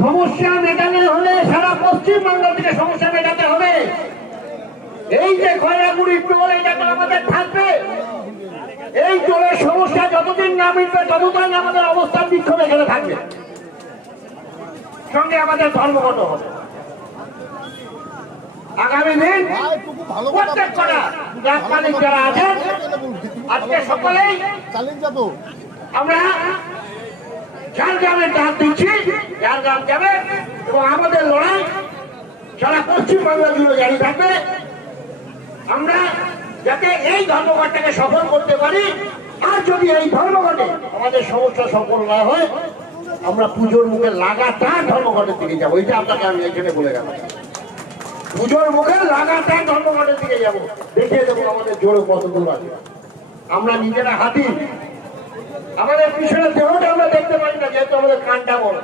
সমস্যা মেটানো হলে সারা পশ্চিমবঙ্গ থেকে সমস্যা মেটাতে হবে। এই যে খয়রাগুড়ির টোল, এটা তো আমাদের থাকবে। এই টোলের সমস্যা যতদিন না মিটবে ততদিন আমাদের অবস্থান বিক্ষোভ এখানে থাকবে। সঙ্গে আমাদের ধর্মগত হবে। আগামী দিন প্রত্যেক কটা ট্রাক মালিক যারা আছেন আজকে সকলেই আমরা ঝাড়গ্রামের ডাক দিচ্ছি, ঝাড়গ্রাম যাবে এবং আমাদের লড়াই সারা পশ্চিমবাংলা জুড়ে জারি থাকবে। আমরা যাতে এই ধর্মঘটটাকে সফল করতে পারি, আর যদি এই ধর্মঘটে আমাদের সমস্যা সফল না হয় আমরা পুজোর মুখে লাগাতার ধর্মঘটের দিকে যাবো। এটা আপনাকে আমি এখানে বলে গেলাম, পুজোর মুখে লাগাতার ধর্মঘটের দিকে যাবো, দেখিয়ে দেবো আমাদের জোরে কত দূর আছে। আমরা নিজেরা হাতি, আমাদের পিছনে দেহটা আমরা দেখতে পাই না, যেহেতু আমাদের কানটা বড়।